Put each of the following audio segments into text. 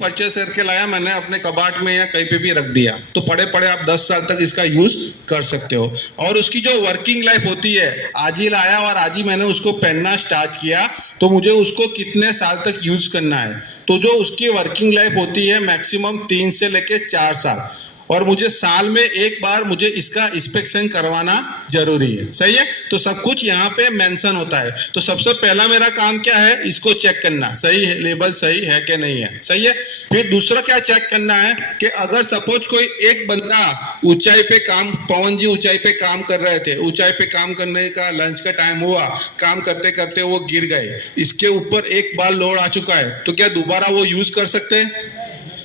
Purchase करके लाया मैंने, अपने कबाट में या कहीं पे भी रख दिया, तो पड़े पड़े आप 10 साल तक इसका यूज कर सकते हो। और उसकी जो वर्किंग लाइफ होती है, आज ही लाया और आज ही मैंने उसको पहनना स्टार्ट किया, तो मुझे उसको कितने साल तक यूज करना है, तो जो उसकी वर्किंग लाइफ होती है मैक्सिमम 3 से लेके 4 साल, और मुझे साल में एक बार मुझे इसका इंस्पेक्शन करवाना जरूरी है। सही है, तो सब कुछ यहाँ पे मेंशन होता है। तो सबसे पहला मेरा काम क्या है, इसको चेक करना सही है, लेबल सही है कि नहीं है। सही है, फिर दूसरा क्या चेक करना है कि अगर सपोज कोई एक बंदा ऊंचाई पे काम, पवन जी ऊंचाई पे काम कर रहे थे, ऊंचाई पे काम करने का लंच का टाइम हुआ, काम करते करते वो गिर गए, इसके ऊपर एक बार लोड आ चुका है, तो क्या दोबारा वो यूज कर सकते हैं?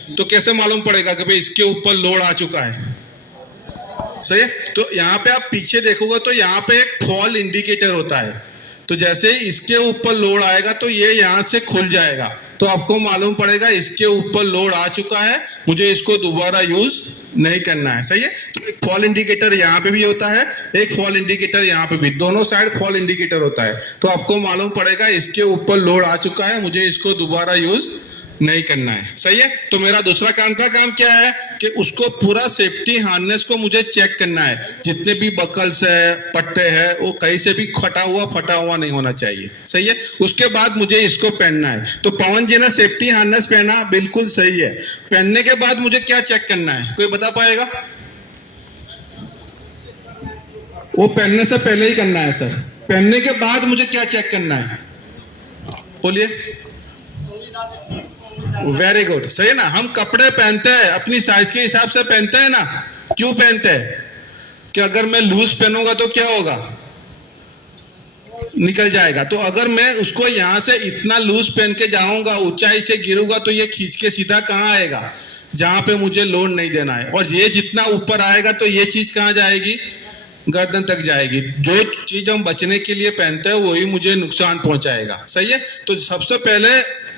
तो कैसे मालूम पड़ेगा कि भाई इसके ऊपर लोड आ चुका है? सही है, तो यहाँ पे आप पीछे देखोगे तो यहाँ पे एक फॉल इंडिकेटर होता है, तो जैसे ही इसके ऊपर लोड आएगा तो ये यहाँ से खुल जाएगा, तो आपको मालूम पड़ेगा इसके ऊपर लोड आ चुका है, मुझे इसको दोबारा यूज नहीं करना है। सही है, तो एक फॉल इंडिकेटर यहाँ पे भी होता है, एक फॉल इंडिकेटर यहाँ पे भी, दोनों साइड फॉल इंडिकेटर होता है, तो आपको मालूम पड़ेगा इसके ऊपर लोड आ चुका है, मुझे इसको दोबारा यूज नहीं करना है। सही है, तो मेरा दूसरा काम क्या है कि उसको पूरा सेफ्टी हार्नेस को मुझे चेक करना है, जितने भी बकल्स है, पट्टे हैं, वो कहीं से भी फटा हुआ नहीं होना चाहिए। सही है, उसके बाद मुझे इसको पहनना है। तो पवन जी ने सेफ्टी हार्नेस पहना, बिल्कुल सही है। पहनने के बाद मुझे क्या चेक करना है, कोई बता पाएगा? वो पहनने से पहले ही करना है सर, पहनने के बाद मुझे क्या चेक करना है, बोलिए। वेरी गुड, सही है ना। हम कपड़े पहनते हैं अपनी साइज के हिसाब से पहनते हैं ना, क्यों पहनते हैं? कि अगर मैं लूज पहनूंगा तो क्या होगा, निकल जाएगा। तो अगर मैं उसको यहाँ से इतना लूज पहन के जाऊंगा, ऊंचाई से गिरूंगा, तो ये खींच के सीधा कहाँ आएगा, जहां पे मुझे लोड नहीं देना है। और ये जितना ऊपर आएगा तो ये चीज कहाँ जाएगी, गर्दन तक जाएगी। जो चीज हम बचने के लिए पहनते हैं वही मुझे नुकसान पहुंचाएगा। सही है, तो सबसे पहले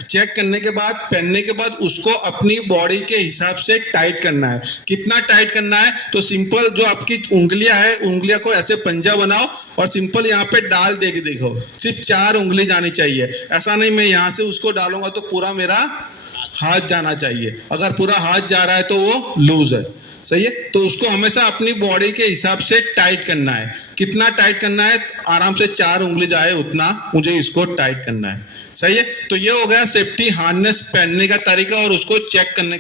चेक करने के बाद, पहनने के बाद उसको अपनी बॉडी के हिसाब से टाइट करना है। कितना टाइट करना है, तो सिंपल जो आपकी उंगलियां है, उंगलियां को ऐसे पंजा बनाओ और सिंपल यहाँ पे डाल दे के देखो, सिर्फ 4 उंगली जानी चाहिए। ऐसा नहीं मैं यहाँ से उसको डालूंगा तो पूरा मेरा हाथ जाना चाहिए, अगर पूरा हाथ जा रहा है तो वो लूज है। सही है, तो उसको हमेशा अपनी बॉडी के हिसाब से टाइट करना है। कितना टाइट करना है, आराम से 4 उंगली जाए उतना मुझे इसको टाइट करना है। सही है, तो ये हो गया सेफ्टी हार्नेस पहनने का तरीका और उसको चेक करने का